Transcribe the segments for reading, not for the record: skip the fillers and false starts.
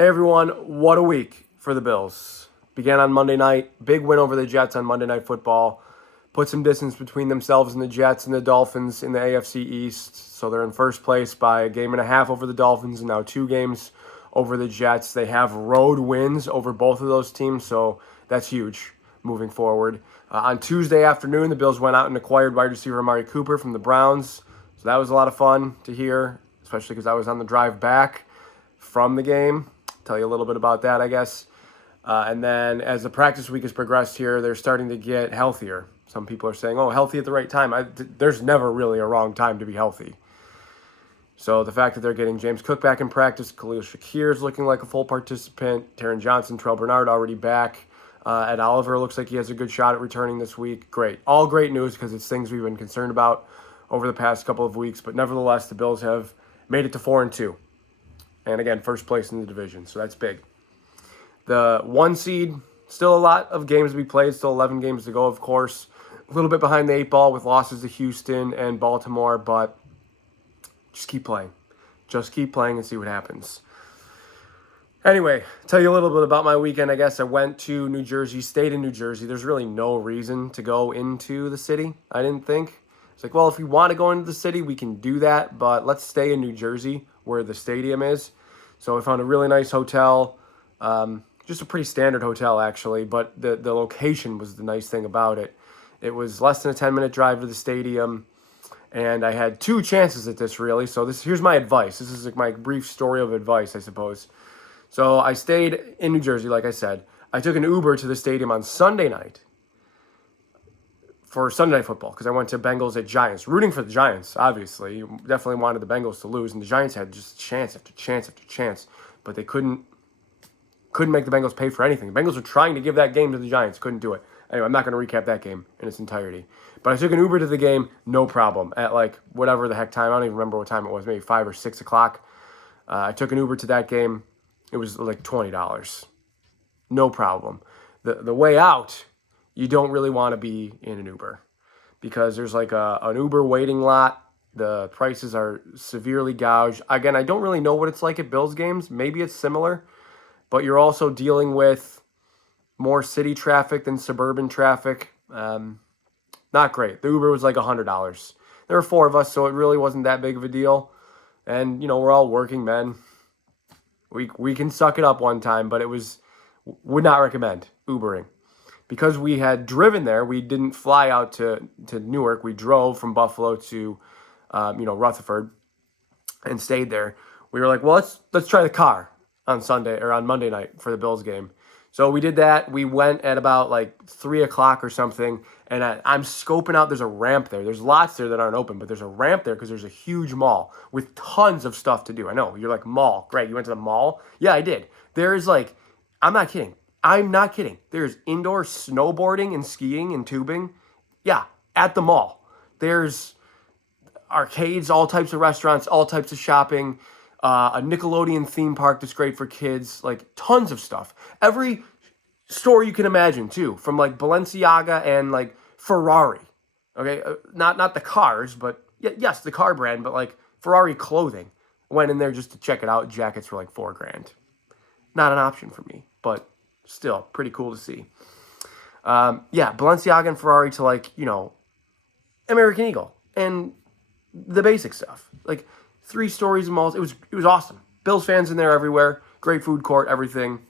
Hey everyone, what a week for the Bills. Began on Monday night, big win over the Jets on Monday Night Football. Put some distance between themselves and the Jets and the Dolphins in the AFC East. So they're in first place by a game and a half over the Dolphins and now 2 games over the Jets. They have road wins over both of those teams, so that's huge moving forward. On Tuesday afternoon, the Bills went out and acquired wide receiver Amari Cooper from the Browns. So that was a lot of fun to hear, especially because I was on the drive back from the game. Tell you a little bit about that, I guess. And then as the practice week has progressed here, they're starting to get healthier. Some people are saying, oh, healthy at the right time. There's never really a wrong time to be healthy. So the fact that they're getting James Cook back in practice, Khalil Shakir is looking like a full participant, Taron Johnson, Terrell Bernard already back. Ed Oliver looks like he has a good shot at returning this week. Great. All great news because it's things we've been concerned about over the past couple of weeks. But nevertheless, the Bills have made it to 4-2. And again, first place in the division, so that's big. The 1 seed, still a lot of games to be played, still 11 games to go, of course. A little bit behind the 8 ball with losses to Houston and Baltimore, but just keep playing. Just keep playing and see what happens. Anyway, tell you a little bit about my weekend, I guess. I went to New Jersey, stayed in New Jersey. There's really no reason to go into the city, I didn't think. It's like, well, if we want to go into the city, we can do that, but let's stay in New Jersey where the stadium is. So I found a really nice hotel, just a pretty standard hotel actually, but the location was the nice thing about it. It was less than a 10-minute drive to the stadium, and I had 2 chances at this really. So here's my advice. This is like my brief story of advice, I suppose. So I stayed in New Jersey, like I said. I took an Uber to the stadium on Sunday night for Sunday Night Football because I went to Bengals at Giants, rooting for the Giants, obviously. Definitely wanted the Bengals to lose, and the Giants had just chance after chance after chance, but they couldn't make the Bengals pay for anything. The Bengals were trying to give that game to the Giants, couldn't do it. Anyway, I'm not going to recap that game in its entirety. But I took an Uber to the game, no problem, at like whatever the heck time. I don't even remember what time it was, maybe 5 or 6 o'clock. I took an Uber to that game. It was like $20. No problem. The way out, you don't really want to be in an Uber because there's like an Uber waiting lot. The prices are severely gouged. Again, I don't really know what it's like at Bills games. Maybe it's similar, but you're also dealing with more city traffic than suburban traffic. Not great. The Uber was like $100. There were 4 of us, so it really wasn't that big of a deal. And, we're all working men. We can suck it up one time, but would not recommend Ubering. Because we had driven there, we didn't fly out to Newark. We drove from Buffalo to, Rutherford and stayed there. We were like, well, let's try the car on Sunday or on Monday night for the Bills game. So we did that. We went at about like 3 o'clock or something, and I'm scoping out. There's a ramp there. There's lots there that aren't open, but there's a ramp there because there's a huge mall with tons of stuff to do. I know, you're like, mall. Great, you went to the mall? Yeah, I did. There is like, I'm not kidding. There's indoor snowboarding and skiing and tubing. Yeah, at the mall. There's arcades, all types of restaurants, all types of shopping, a Nickelodeon theme park that's great for kids, like tons of stuff. Every store you can imagine too, from like Balenciaga and like Ferrari. Okay, not the cars, but yes, the car brand, but like Ferrari clothing. Went in there just to check it out. Jackets were like $4,000. Not an option for me, but still pretty cool to see. Balenciaga and Ferrari to like, American Eagle and the basic stuff. Like 3 stories of malls. It was awesome. Bills fans in there everywhere. Great food court, everything.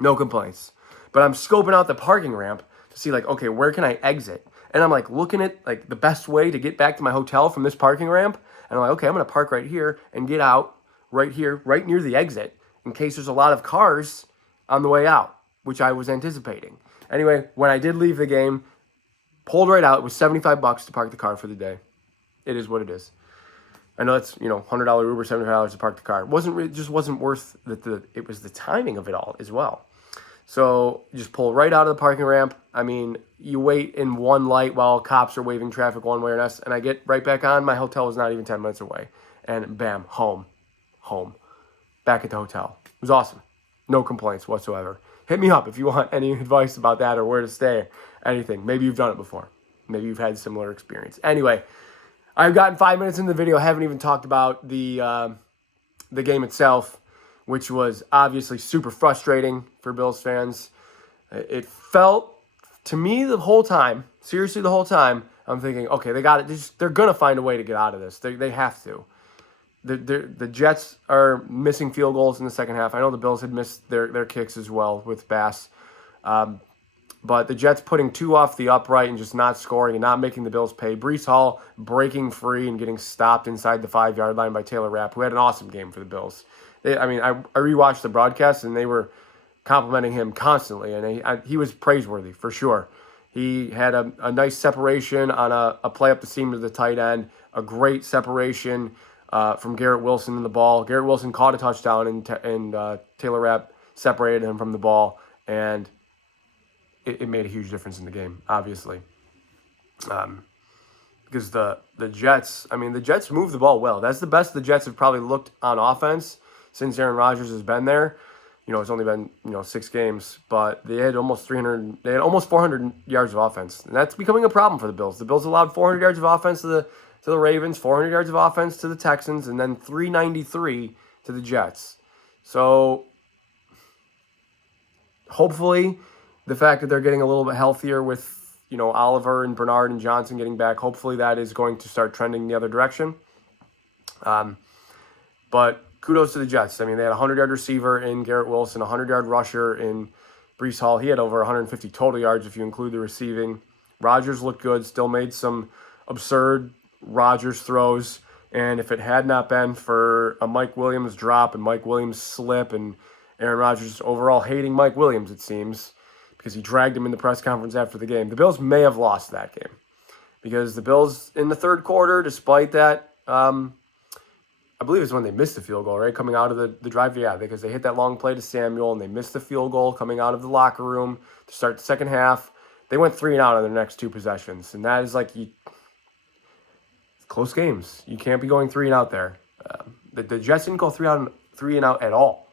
No complaints. But I'm scoping out the parking ramp to see like, okay, where can I exit? And I'm like looking at like the best way to get back to my hotel from this parking ramp. And I'm like, okay, I'm going to park right here and get out right here, right near the exit in case there's a lot of cars on the way out, which I was anticipating. Anyway, when I did leave the game, pulled right out. It was $75 to park the car for the day. It is what it is. I know it's, $100 Uber, $75 to park the car. It just wasn't worth it was the timing of it all as well. So just pull right out of the parking ramp. I mean, you wait in one light while cops are waving traffic one way or another, and I get right back on. My hotel was not even 10 minutes away. And bam, home. Back at the hotel. It was awesome. No complaints whatsoever. Hit me up if you want any advice about that or where to stay, anything. Maybe you've done it before. Maybe you've had similar experience. Anyway, I've gotten 5 minutes into the video. I haven't even talked about the game itself. which was obviously super frustrating for Bills fans. It felt to me the whole time, seriously the whole time, I'm thinking, okay, they got it. They're going to find a way to get out of this. They have to. The Jets are missing field goals in the second half. I know the Bills had missed their kicks as well with Bass. But the Jets putting two off the upright and just not scoring and not making the Bills pay. Breece Hall breaking free and getting stopped inside the 5-yard line by Taylor Rapp, who had an awesome game for the Bills. I rewatched the broadcast, and they were complimenting him constantly, and he was praiseworthy for sure. He had a nice separation on a play up the seam to the tight end, a great separation from Garrett Wilson in the ball. Garrett Wilson caught a touchdown, and Taylor Rapp separated him from the ball, and it made a huge difference in the game, obviously. Because the Jets, the Jets move the ball well. That's the best the Jets have probably looked on offense since Aaron Rodgers has been there. It's only been 6 games, but they had almost 400 yards of offense, and that's becoming a problem for the Bills. The Bills allowed 400 yards of offense to the Ravens, 400 yards of offense to the Texans, and then 393 to the Jets. So hopefully, the fact that they're getting a little bit healthier with Oliver and Bernard and Johnson getting back, hopefully that is going to start trending the other direction. But kudos to the Jets. They had a 100-yard receiver in Garrett Wilson, a 100-yard rusher in Breece Hall. He had over 150 total yards if you include the receiving. Rodgers looked good, still made some absurd Rodgers throws. And if it had not been for a Mike Williams drop and Mike Williams slip and Aaron Rodgers overall hating Mike Williams, it seems, because he dragged him in the press conference after the game, the Bills may have lost that game. Because the Bills in the third quarter, despite that, I believe it's when they missed the field goal, right? Coming out of the drive, yeah, because they hit that long play to Samuel and they missed the field goal coming out of the locker room to start the second half. They went 3-and-out on their next 2 possessions. And that is close games. You can't be going 3-and-out there. The Jets didn't go 3-and-out at all.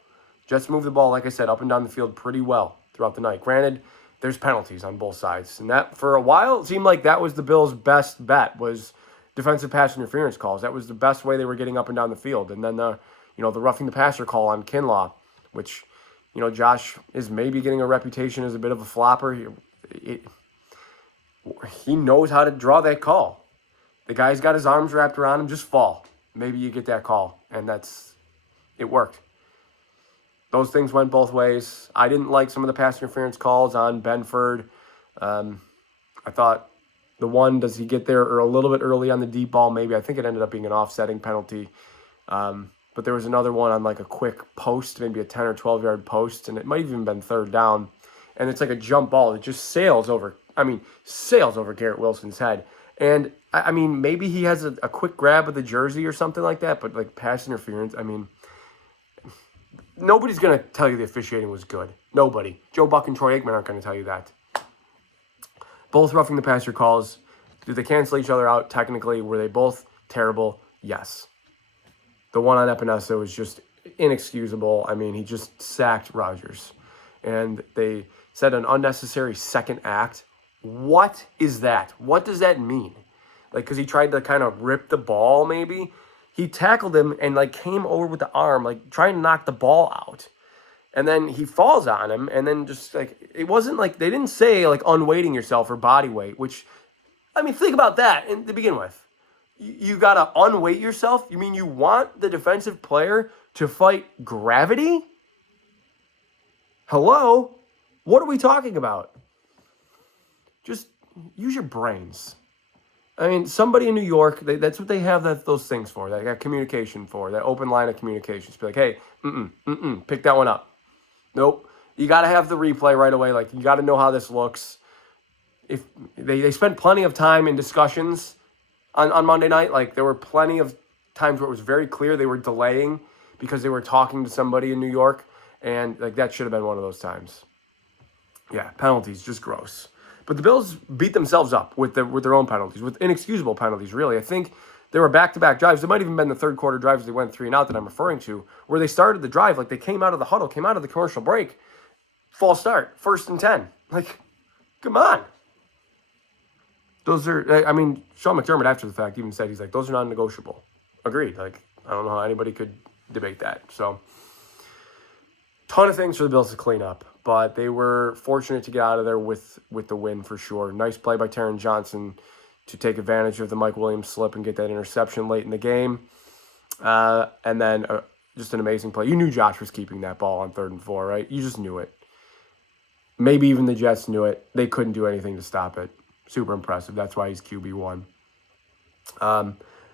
Jets moved the ball, like I said, up and down the field pretty well throughout the night. Granted, there's penalties on both sides. And that, for a while, it seemed like that was the Bills' best bet, was defensive pass interference calls. That was the best way they were getting up and down the field. And then the roughing the passer call on Kinlaw, which, Josh is maybe getting a reputation as a bit of a flopper. He knows how to draw that call. The guy's got his arms wrapped around him, just fall. Maybe you get that call. And it worked. Those things went both ways. I didn't like some of the pass interference calls on Benford. I thought the one, does he get there or a little bit early on the deep ball? Maybe. I think it ended up being an offsetting penalty. But there was another one on a quick post, maybe a 10 or 12-yard post, and it might have even been third down. And it's like a jump ball. It just sails over Garrett Wilson's head. And, maybe he has a quick grab of the jersey or something like that, but pass interference, nobody's going to tell you the officiating was good. Nobody. Joe Buck and Troy Aikman aren't going to tell you that. Both roughing the passer calls. Did they cancel each other out technically? Were they both terrible? Yes. The one on Epinesa was just inexcusable. he just sacked Rodgers. And they said an unnecessary second act. What is that? What does that mean? Because he tried to kind of rip the ball maybe. He tackled him and came over with the arm, trying to knock the ball out. And then he falls on him, and then just, it wasn't they didn't say, unweighting yourself or body weight, which, think about that to begin with. You got to unweight yourself? You mean you want the defensive player to fight gravity? Hello? What are we talking about? Just use your brains. Somebody in New York, that's what they have those things for. They got communication for, that open line of communication. Just be like, hey, pick that one up. Nope. You got to have the replay right away. You got to know how this looks. If they spent plenty of time in discussions on Monday night. There were plenty of times where it was very clear they were delaying because they were talking to somebody in New York. And, that should have been one of those times. Yeah, penalties, just gross. But the Bills beat themselves up with their own penalties, with inexcusable penalties, really. I think there were back-to-back drives. There might even been the third quarter drives they went 3-and-out that I'm referring to, where they started the drive, they came out of the huddle, came out of the commercial break, false start, 1st and 10. Come on. Those are, Sean McDermott after the fact even said, he's those are non-negotiable. Agreed. I don't know how anybody could debate that. So, Ton of things for the Bills to clean up, but they were fortunate to get out of there with the win for sure. Nice play by Taron Johnson to take advantage of the Mike Williams slip and get that interception late in the game. And then just an amazing play. You knew Josh was keeping that ball on 3rd and 4, right? You just knew it. Maybe even the Jets knew it. They couldn't do anything to stop it. Super impressive. That's why he's QB1.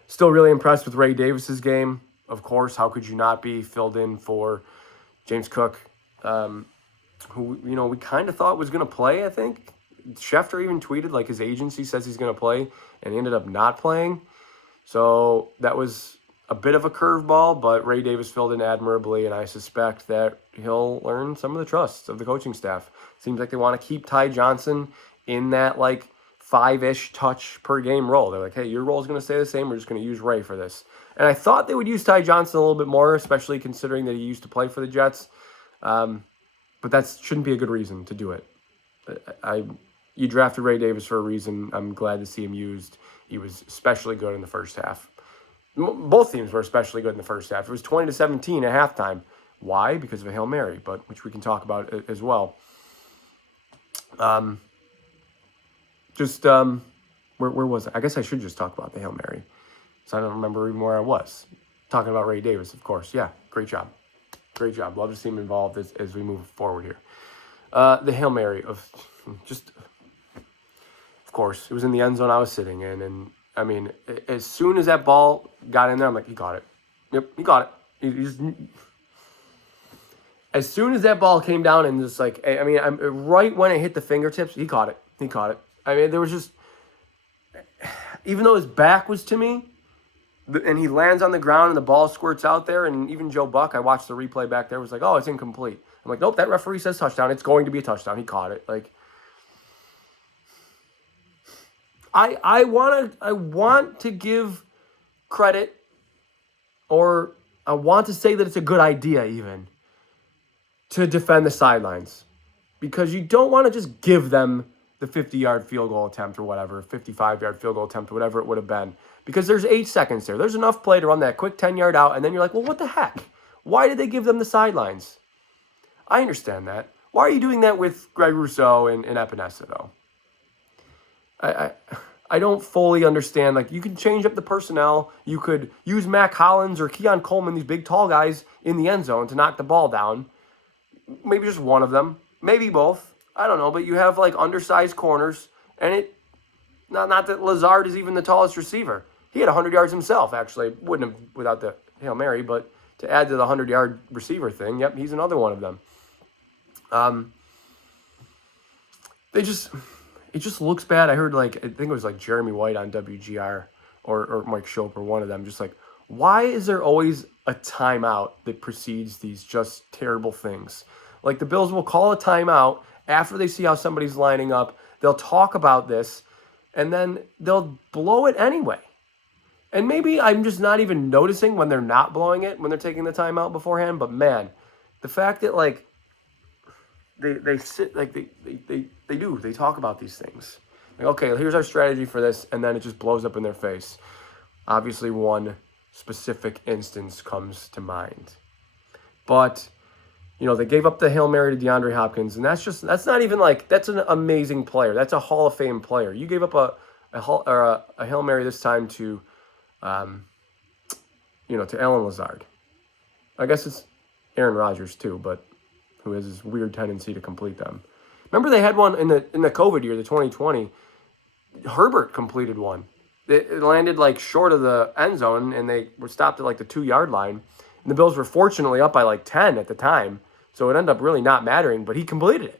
Still really impressed with Ray Davis's game. Of course, how could you not be? Filled in for James Cook, who, we kind of thought was going to play, I think. Schefter even tweeted, like, his agency says he's going to play, and he ended up not playing. So that was a bit of a curveball, but Ray Davis filled in admirably, and I suspect that he'll earn some of the trust of the coaching staff. Seems like they want to keep Ty Johnson in that, 5-ish touch per game role. They're like, hey, your role is going to stay the same. We're just going to use Ray for this. And I thought they would use Ty Johnson a little bit more, especially considering that he used to play for the Jets. But that shouldn't be a good reason to do it. You drafted Ray Davis for a reason. I'm glad to see him used. He was especially good in the first half. Both teams were especially good in the first half. It was 20-17 at halftime. Why? Because of a Hail Mary, but which we can talk about as well. Where was I? I guess I should just talk about the Hail Mary. So I don't remember even where I was. Talking about Ray Davis, of course. Yeah, great job. Great job. Love to see him involved as we move forward here. The Hail Mary of course, it was in the end zone I was sitting in. And, I mean, as soon as that ball got in there, I'm like, he got it. Yep, he got it. As soon as that ball came down and just right when it hit the fingertips, he caught it. He caught it. I mean, there was just, even though his back was to me, and he lands on the ground and the ball squirts out there, and even Joe Buck, I watched the replay back there, was like, oh, it's incomplete. I'm like, nope, that referee says touchdown. It's going to be a touchdown. He caught it. I want to give credit, or I want to say that it's a good idea even, to defend the sidelines. Because you don't want to just give them the 50-yard field goal attempt or whatever, 55-yard field goal attempt or whatever it would have been. Because there's 8 seconds there. There's enough play to run that quick 10-yard out, and then you're like, well, what the heck? Why did they give them the sidelines? I understand that. Why are you doing that with Greg Rousseau and Epinesa, though? I don't fully understand. You can change up the personnel. You could use Mac Hollins or Keon Coleman, these big, tall guys, in the end zone to knock the ball down. Maybe just one of them. Maybe both. I don't know. But you have, undersized corners. And not that Lazard is even the tallest receiver. He had 100 yards himself, actually. Wouldn't have without the Hail Mary, but to add to the 100-yard receiver thing, yep, he's another one of them. It just looks bad. I heard, I think it was, Jeremy White on WGR or Mike Schoper, one of them, just why is there always a timeout that precedes these just terrible things? The Bills will call a timeout after they see how somebody's lining up. They'll talk about this, and then they'll blow it anyway. And maybe I'm just not even noticing when they're not blowing it, when they're taking the timeout beforehand. But, man, the fact that, they sit, they talk about these things. Okay, here's our strategy for this, and then it just blows up in their face. Obviously, one specific instance comes to mind. But, they gave up the Hail Mary to DeAndre Hopkins, and that's not even that's an amazing player. That's a Hall of Fame player. You gave up a Hail Mary this time to, to Alan Lazard. I guess it's Aaron Rodgers too, but who has this weird tendency to complete them. Remember they had one in the COVID year, the 2020. Herbert completed one. It landed short of the end zone, and they were stopped at the 2-yard line. And the Bills were fortunately up by 10 at the time, so it ended up really not mattering, but he completed it.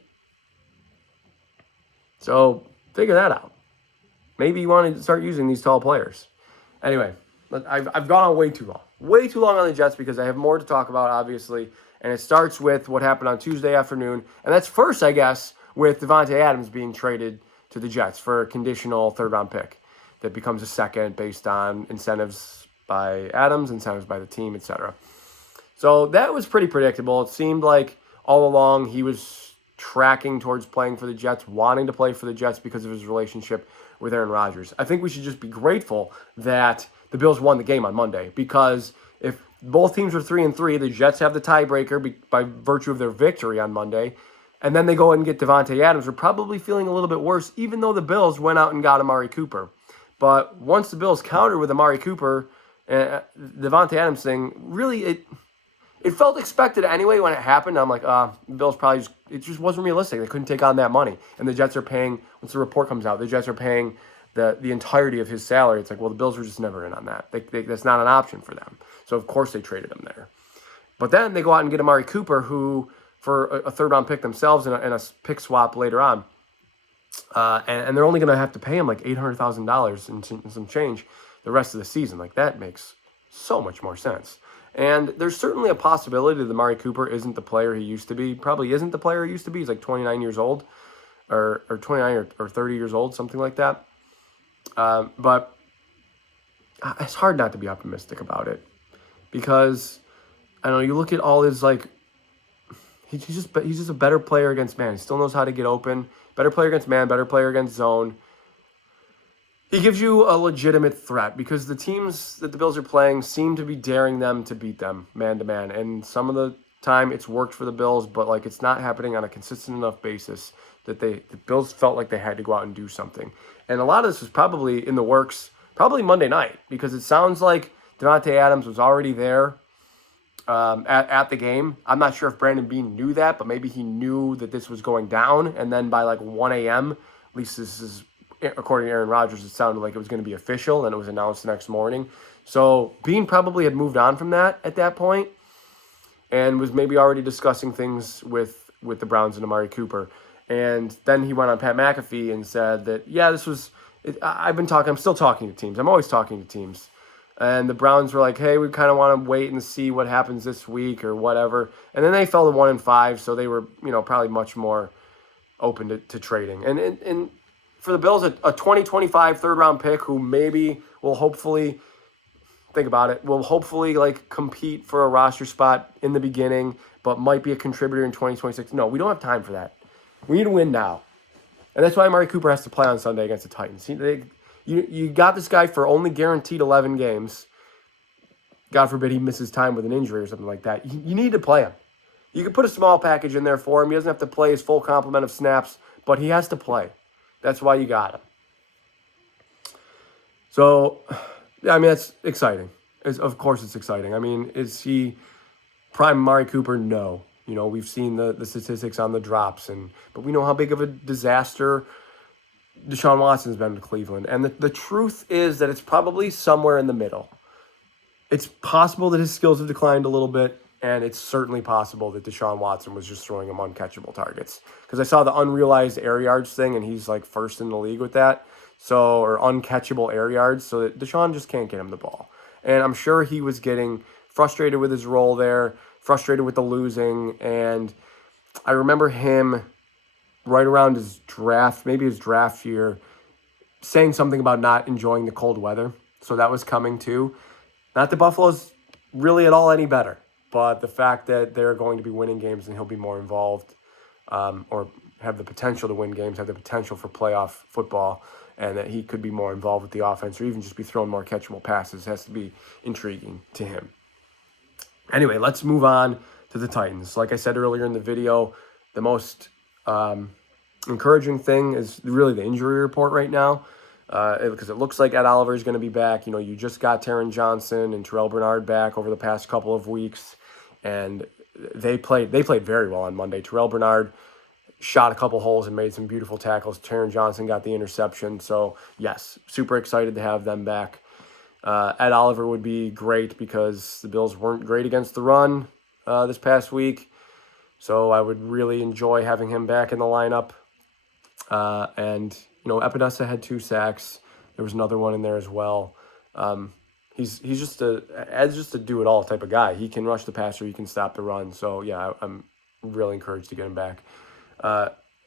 So figure that out. Maybe you want to start using these tall players. Anyway, I've gone on way too long on the Jets because I have more to talk about, obviously. And it starts with what happened on Tuesday afternoon. And that's first, I guess, with Devontae Adams being traded to the Jets for a conditional 3rd-round pick that becomes a second based on incentives by Adams, incentives by the team, etc. So that was pretty predictable. It seemed like all along he was tracking towards playing for the Jets, wanting to play for the Jets because of his relationship with Aaron Rodgers. I think we should just be grateful that the Bills won the game on Monday, because if Both teams are 3-3. The Jets have the tiebreaker by virtue of their victory on Monday. And then they go and get Devontae Adams. We're probably feeling a little bit worse, even though the Bills went out and got Amari Cooper. But once the Bills countered with Amari Cooper, Devontae Adams thing, really, it felt expected anyway when it happened. I'm like, the Bills probably it just wasn't realistic. They couldn't take on that money. And the Jets are paying, once the report comes out, the Jets are paying the entirety of his salary. It's like, well, the Bills were just never in on that. That's not an option for them. So, of course, they traded him there. But then they go out and get Amari Cooper, who, for a third-round pick themselves and a pick swap later on, and they're only going to have to pay him like $800,000 and some change the rest of the season. Like, that makes so much more sense. And there's certainly a possibility that Amari Cooper isn't the player he used to be. Probably isn't the player he used to be. He's like 29 years old, or 29 or 30 years old, something like that. But it's hard not to be optimistic about it, because I don't know, you look at all his, like, he's just a better player against man. He still knows how to get open. Better player against man, better player against zone. He gives you a legitimate threat, because the teams that the Bills are playing seem to be daring them to beat them man to man. And some of the time it's worked for the Bills, but like, it's not happening on a consistent enough basis that the Bills felt like they had to go out and do something. And a lot of this was probably in the works, probably Monday night, because it sounds like Devontae Adams was already there at the game. I'm not sure if Brandon Beane knew that, but maybe he knew that this was going down. And then by like 1 a.m., at least this is, according to Aaron Rodgers, it sounded like it was going to be official, and it was announced the next morning. So Beane probably had moved on from that at that point and was maybe already discussing things with the Browns and Amari Cooper. And then he went on Pat McAfee and said that, yeah, this was, I'm still talking to teams. I'm always talking to teams. And the Browns were like, hey, we kind of want to wait and see what happens this week or whatever. And then they fell to 1-5, so they were, probably much more open to trading. And for the Bills, a 2025 third-round pick who maybe will hopefully, think about it, will hopefully like compete for a roster spot in the beginning, but might be a contributor in 2026. No, we don't have time for that. We need to win now. And that's why Amari Cooper has to play on Sunday against the Titans. You got this guy for only guaranteed 11 games. God forbid he misses time with an injury or something like that. You need to play him. You can put a small package in there for him. He doesn't have to play his full complement of snaps, but he has to play. That's why you got him. So, I mean, that's exciting. Of course it's exciting. I mean, is he prime Amari Cooper? No. We've seen the statistics on the drops, but we know how big of a disaster Deshaun Watson's been to Cleveland. And the truth is that it's probably somewhere in the middle. It's possible that his skills have declined a little bit, and it's certainly possible that Deshaun Watson was just throwing him uncatchable targets. Because I saw the unrealized air yards thing, and he's like first in the league with that. Or uncatchable air yards, so that Deshaun just can't get him the ball. And I'm sure he was getting frustrated with his role there, frustrated with the losing, and I remember him right around his draft, maybe his draft year, saying something about not enjoying the cold weather. So that was coming too. Not that Buffalo's really at all any better, but the fact that they're going to be winning games and he'll be more involved, or have the potential to win games, have the potential for playoff football, and that he could be more involved with the offense or even just be throwing more catchable passes has to be intriguing to him. Anyway, let's move on to the Titans. Like I said earlier in the video, the most encouraging thing is really the injury report right now, because it looks like Ed Oliver is going to be back. You just got Taron Johnson and Terrell Bernard back over the past couple of weeks, and they played very well on Monday. Terrell Bernard shot a couple holes and made some beautiful tackles. Taron Johnson got the interception. So, yes, super excited to have them back. Ed Oliver would be great because the Bills weren't great against the run this past week. So I would really enjoy having him back in the lineup. And Epinesa had 2 sacks. There was another one in there as well. He's just Ed's just a do-it-all type of guy. He can rush the passer. He can stop the run. So, yeah, I'm really encouraged to get him back.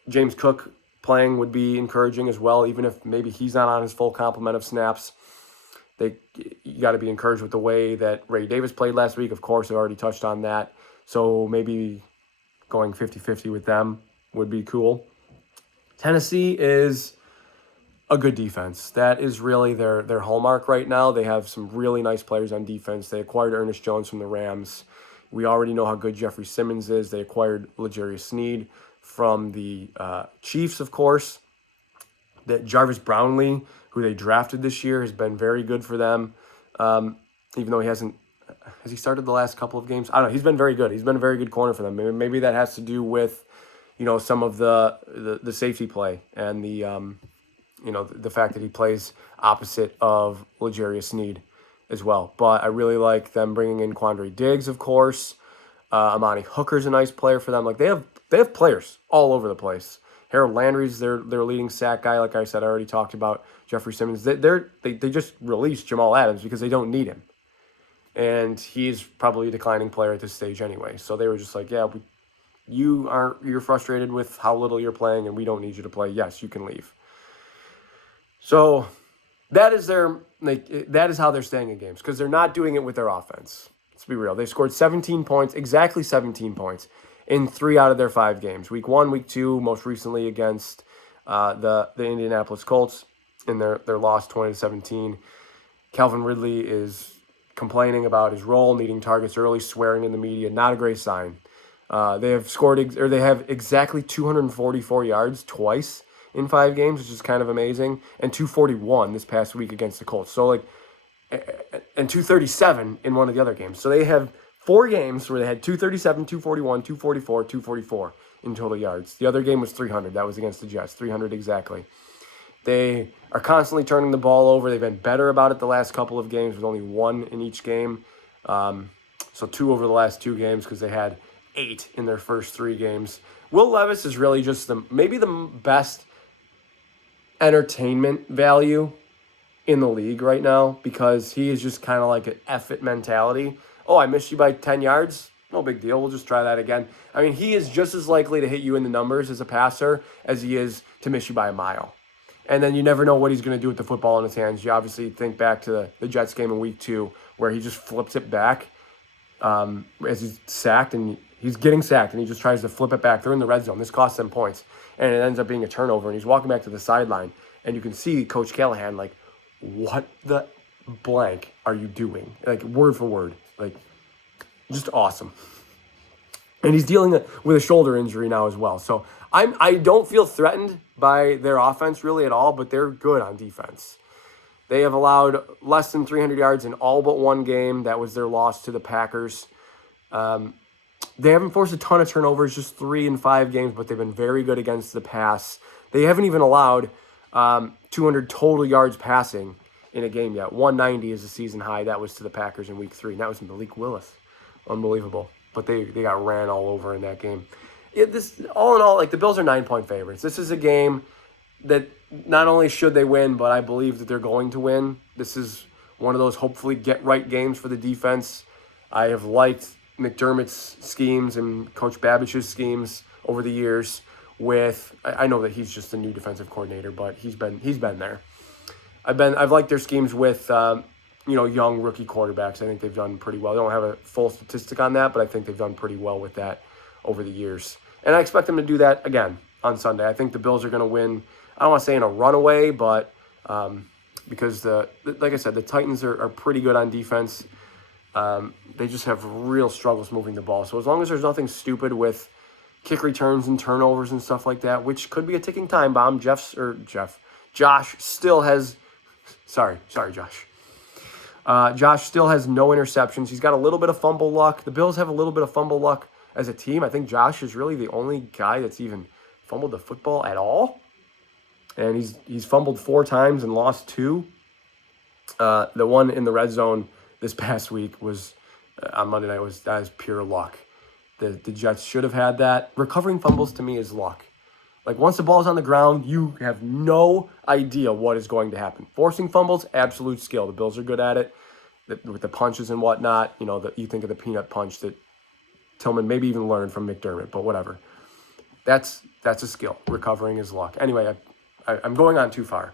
James Cook playing would be encouraging as well, even if maybe he's not on his full complement of snaps. You got to be encouraged with the way that Ray Davis played last week. Of course, I already touched on that. So maybe going 50-50 with them would be cool. Tennessee is a good defense. That is really their hallmark right now. They have some really nice players on defense. They acquired Ernest Jones from the Rams. We already know how good Jeffrey Simmons is. They acquired L'Jarius Sneed from the Chiefs, of course. That Jarvis Brownlee, who they drafted this year, has been very good for them. Even though he hasn't, has he started the last couple of games? I don't know. He's been very good. He's been a very good corner for them. Maybe that has to do with, some of the safety play and the fact that he plays opposite of L'Jarius Sneed as well. But I really like them bringing in Quandre Diggs, of course. Amani Hooker's a nice player for them. Like they have players all over the place. Harold Landry's their leading sack guy. Like I said, I already talked about Jeffrey Simmons. They just released Jamal Adams because they don't need him. And he's probably a declining player at this stage anyway. So they were just like, yeah, you're frustrated with how little you're playing and we don't need you to play. Yes, you can leave. So that is how they're staying in games because they're not doing it with their offense. Let's be real. They scored 17 points, exactly 17 points in 3 out of their 5 games. Week 1, week 2, most recently against the Indianapolis Colts in their loss 20-17. Calvin Ridley is complaining about his role, needing targets early, swearing in the media. Not a great sign. They have exactly 244 yards twice in 5 games, which is kind of amazing, and 241 this past week against the Colts. So and 237 in one of the other games. So they have 4 games where they had 237, 241, 244, 244 in total yards. The other game was 300. That was against the Jets, 300 exactly. They are constantly turning the ball over. They've been better about it the last couple of games with only 1 in each game. So 2 over the last 2 games because they had 8 in their first 3 games. Will Levis is really just maybe the best entertainment value in the league right now because he is just kind of like an F it mentality. Oh, I missed you by 10 yards? No big deal. We'll just try that again. I mean, he is just as likely to hit you in the numbers as a passer as he is to miss you by a mile. And then you never know what he's going to do with the football in his hands. You obviously think back to the Jets game in week 2 where he just flips it back as he's sacked and he's getting sacked and he just tries to flip it back. They're in the red zone. This costs them points. And it ends up being a turnover and he's walking back to the sideline. And you can see Coach Callahan like, what the blank are you doing? Like word for word. Like just awesome. And he's dealing with a shoulder injury now as well. So I don't feel threatened by their offense really at all, but they're good on defense. They have allowed less than 300 yards in all but 1 game. That was their loss to the Packers. They haven't forced a ton of turnovers, just 3 in 5 games, but they've been very good against the pass. They haven't even allowed 200 total yards passing in a game yet. 190 is a season high. That was to the Packers in week 3. And that was Malik Willis. Unbelievable. But they got ran all over in that game. All in all, like the Bills are 9-point favorites. This is a game that not only should they win, but I believe that they're going to win. This is one of those hopefully get-right games for the defense. I have liked McDermott's schemes and Coach Babbich's schemes over the years. I know that he's just a new defensive coordinator, but he's been there. I've liked their schemes with young rookie quarterbacks. I think they've done pretty well. I don't have a full statistic on that, but I think they've done pretty well with that over the years. And I expect them to do that again on Sunday. I think the Bills are going to win. I don't want to say in a runaway, but because like I said, the Titans are pretty good on defense. They just have real struggles moving the ball. So as long as there's nothing stupid with kick returns and turnovers and stuff like that, which could be a ticking time bomb. Josh still has, sorry, Josh. Josh still has no interceptions. He's got a little bit of fumble luck. The Bills have a little bit of fumble luck as a team. I think Josh is really the only guy that's even fumbled the football at all. And he's fumbled 4 times and lost 2. The one in the red zone this past week was on Monday night that is pure luck. The Jets should have had that. Recovering fumbles to me is luck. Like once the ball is on the ground, you have no idea what is going to happen. Forcing fumbles, absolute skill. The Bills are good at it with the punches and whatnot. You think of the peanut punch that Tillman maybe even learned from McDermott, but whatever. That's a skill. Recovering is luck. Anyway, I'm going on too far.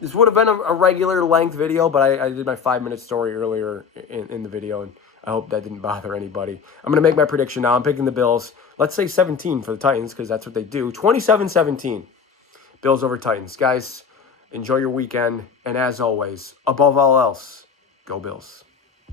This would have been a regular length video, but I did my 5-minute story earlier in the video, and I hope that didn't bother anybody. I'm going to make my prediction now. I'm picking the Bills. Let's say 17 for the Titans because that's what they do. 27-17. Bills over Titans. Guys, Enjoy your weekend. And as always, above all else, go Bills.